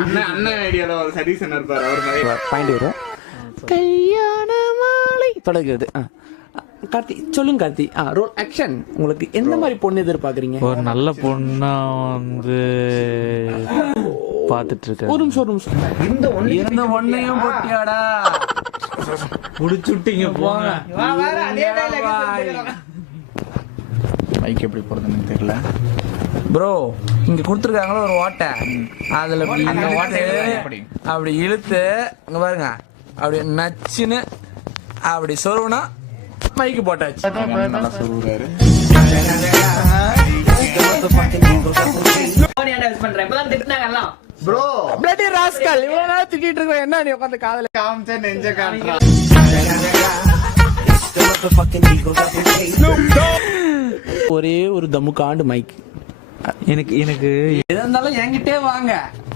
அண்ணன் ஐடியால ஒரு சதீசன் இருப்பாரு, அவர் பாயிண்ட் வரும். கல்யாண மாலை தொடங்குது. கார்த்தி சொல்லுங்க கார்த்தி. Role action. உங்களுக்கு எந்த மாதிரி பொண்ணு எதிர்பார்க்குறீங்க? ஒரு நல்ல பொண்ணா வந்து பார்த்துட்டு இருக்கேன். ஒரு நிமிஷம். இந்த ஒன்னையும் பொட்டியாடா முடிச்சுட்டீங்க போங்க. மைக் எப்படி போறதுன்னு தெரியல ப்ரோ. இங்க கொடுத்துருக்காங்களோ ஒரு ஓட்டை, அதுல அந்த ஓட்டை அப்படி இழுத்து இங்க பாருங்க, அப்படி நச்சுன்னு அப்படி சொருவுனா மைக்கு போட்டாச்சு. நல்லா சொல்றாரு. ப்ரோ பிளட்டி ராஸ்கல் இவ்வளவு நேரம் திட்டிட்டு இருக்கோம், என்ன நீ உட்காந்து காதல காமிச்ச நெஞ்ச காட்டுறா. ஒரே ஒரு தமுக்காண்டு மைக். எனக்கு எதா இருந்தாலும் என்கிட்டே வாங்க.